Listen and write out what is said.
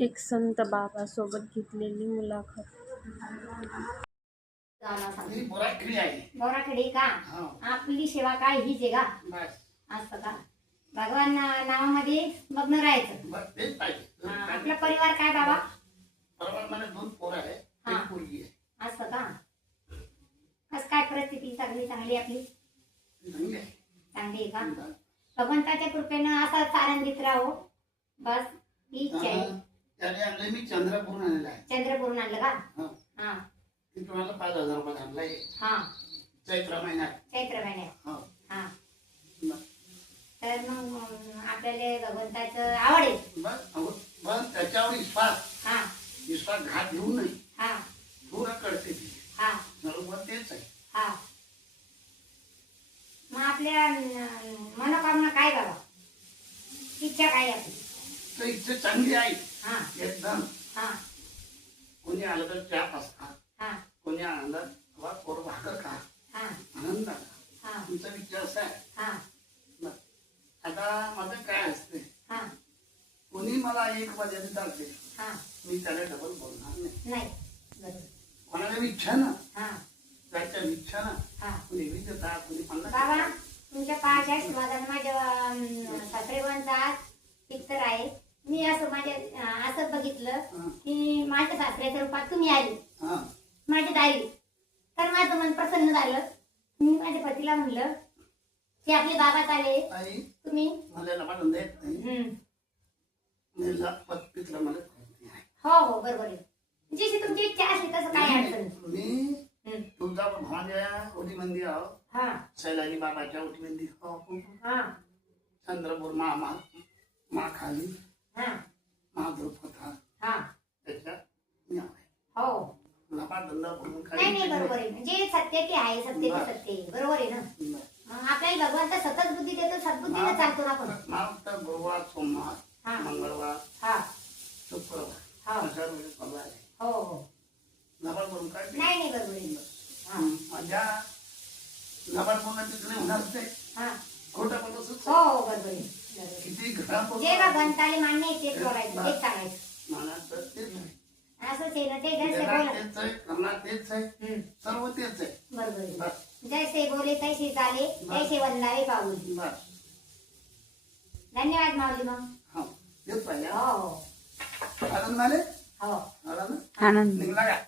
एक संत बाबासोबत घेतलेली मुलाखत. ही गौराकडे का? हा. आपली सेवा काय? हीच आहे का? बस. असं का भगवान नावामध्ये मग्न राहायचं. हा, आपला परिवार काय बाबा? बरोबर मला दोन पोरं आहे हा. एक पोरगी आहे. असं का असं काय परिस्थिती सगळी चांगली आपली? चांगली आहे. चांगली का. भगवंताच्या कृपेनं असंच आनंदित राहो. बस इच्छा आहे. त्याने आणलं मी चंद्रपूर आणलेलं आहे. चंद्रपूरून आणलं का? हा. हा. तुम्हाला पाच हजार रुपये आणलाय. हा. चैत्र महिन्यात. चैत्र महिन्यात. हा. हा. तर मग अं, आपल्याला भगवंताचं आवड आहे. बस अहो, बस त्याच्यावर विश्वास. हा. विश्वास घात घेऊ नये हा. पूर्ण कळते ती. हा. बरोबर तेच आहे. हा. मग आपल्या अं, मनोकामना काय बाबा? इच्छा काय आपली? तर इच्छा चांगली आहे हा. एकदम हा. कोणी आलं तर चहा पास खा हा. कोणी आनंदात वा कोर भाकर खा. हा. आनंद आला. हा. तुमचा विचार असा आहे. हा. बरं. आता माझं काय असते हा. कोणी मला एक वाजायला चालते हा. मी त्याला डबल बोलणार नाही. नाही. बरोबर. कोणाला इच्छा ना. हा. जायच्या इच्छा ना. हा. कोणी वीस देतात कोणी पन्नास बाबा देतात. तुमच्या पायाच्या समाधान माझ्या सासरेबांचा पिक्चर आहे. मी असं माझ्या असं बघितलं की माझ्या सासऱ्याच्या रूपात तुम्ही आली. हा, माझी दारी. तर माझं मन प्रसन्न झालं. मी माझ्या पतीला म्हणलं की आपले बाबा आले. तुम्ही. हो हो बरोबर आहे. जशी तुमची इच्छा असली तसं काय अडचण. मी. तुमचा भावाच्या ओटी मंदिर आहो. हा. सैलानी बाबाच्या ओटी मंदिर. आहो हा. चंद्रपूर मा मा खाली हा. होता. हा. त्याच्यात मी आहे हो लबाड धंदा करून नाही नाही बरोबर आहे. जे सत्य ते आहे सत्य ते सत्य आहे. बरोबर आहे ना? बरं. मग आपल्याला भगवान तर सतत बुद्धी देतो सद्बुद्धीने चालतो ना आपण. गुरुवार सोमवार हा. मंगळवार हा. शुक्रवार. हा. अशा आहे. हो हो. लबाड करून काय ते? नाही नाही बरोबर आहे. हा. माझ्या तिकडे होणार ते. हा. खोटं पण तसंच हो हो बरोबर आहे. बरोबर आहे. किती घरात जे भगवंताले मान्य आहे तेच बोलायचं तेच सांगायचं मला तर तेच आहे. असंच आहे ना ते जसे देणार बोला तेच आहे करणार तेच आहे हम्म, सर्व तेच आहे. बरोबर आहे. बस. जैसे बोले तैसे चाले तैसे वंदावे पाऊल बस. धन्यवाद माऊली मग. हा तेच पाहिजे. हो हो. आनंद झाले? हो. आला ना आनंद. निघला का?